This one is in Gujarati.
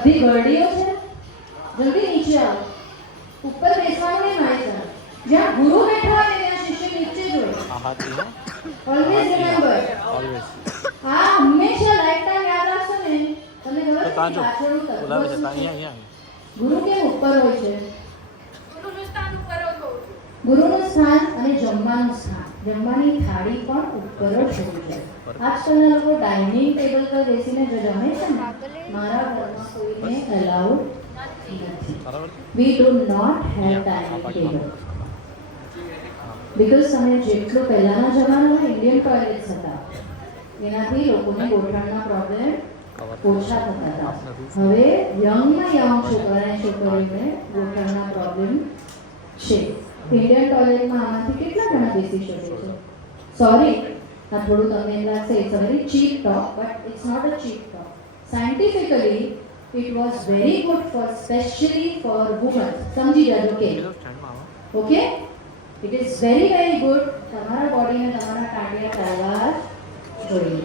બધી ગરડીઓ છે. જલ્દી નીચે આવો. ઉપર બેસવાનું નહીં મારી સાથે. જ્યાં ગુરુ બેઠા હોય ત્યાં શિષ્ય નીચે જ હોય. Always remember. આ હંમેશા લાઈફ ટાઈમ યાદ રાખશો ને. તમને ખબર છે પાછળનું તત્વ ગુરુ કેમ ઉપર હોય છે? ગુરુનું સ્થાન અને જમવાનું સ્થાન, જમવાની થાળી પણ ઉપર જ હોય છે. આજકાલના લોકો ડાઇનિંગ ટેબલ પર બેસીને જો જમે છે ને, મારા ઘરમાં કોઈને અલાઉડ નથી. We do not have dining table because તમે જેટલો પહેલાના જમાનામાં ઇન્ડિયન ટોયલેટ્સ હતા એનાથી લોકોને ગોઠણના પ્રોબ્લેમ ઓછા થતા હતા. હવે યંગમાં યંગ છોકરા અને છોકરીઓને ગોઠણના પ્રોબ્લેમ છે. ઇન્ડિયન ટોયલેટમાં આમાંથી કેટલા જણા બેસી શકે છે? સોરી, આ થોડું તમને એમ લાગશે it's a very cheap talk, but it's not a cheap talk. Scientifically it was very good for specially for womans. સમજી જાજો કે okay, it is very very good. તમારા બોડીને તમારા ટાંટિયા કરવા જોઈએ.